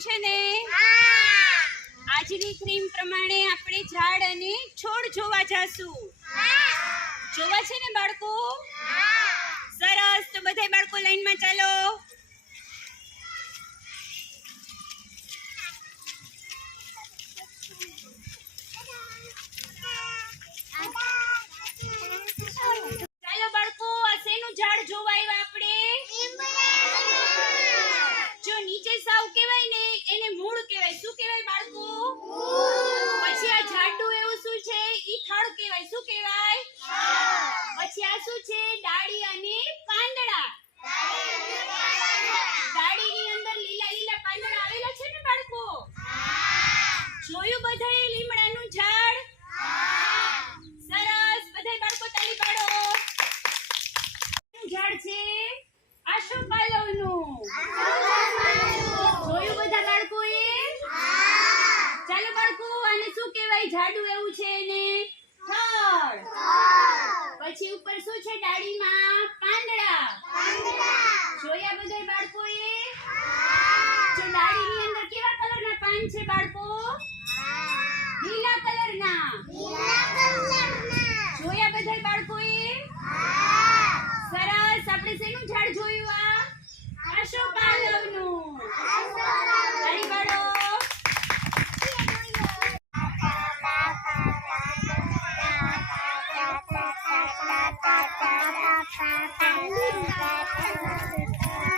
છે ને? આજની થીમ પ્રમાણે આપણે ઝાડ અને છોડ જોવા જાશું. જોવા છે ને બાળકો? સરસ. તો બધાય બાળકો લાઈનમાં ચાલો બાળકો આ શેનું ઝાડ જોવા આવ્યા આપણે જો નીચે સાવ કહેવાય ને એને મૂળ કહેવાય શું કહેવાય બાળકો પછી આ જાડું એવું શું છે ઈ થડ કહેવાય શું કહેવાય પછી આ શું છે? ડાળી અને પાંદડા. ડાળીની અંદર લીલા લીલા પાંદડા આવેલા છે ને બાળકો? જોયું બધાએ લીમડાનું ઝાડ? ઝાડ છે? આશોપાલવનું જોયું બધા બાળકોએ? ચાલો બાળકો, આને શું કહેવાય? ઝાડુ એવું છે ને થડ પછી ઉપર શું છે ડાળીમાં પાંદડા જોયા એ જો ડાળીની અંદર કેવા કલરના પાન છે બાળકો લીલા કલરના જોયા બધાય બાળકોએ સરસ આપણે શેનું ઝાડ જોયું આ આશોપાલવનું પાલવનું હરી Thank you.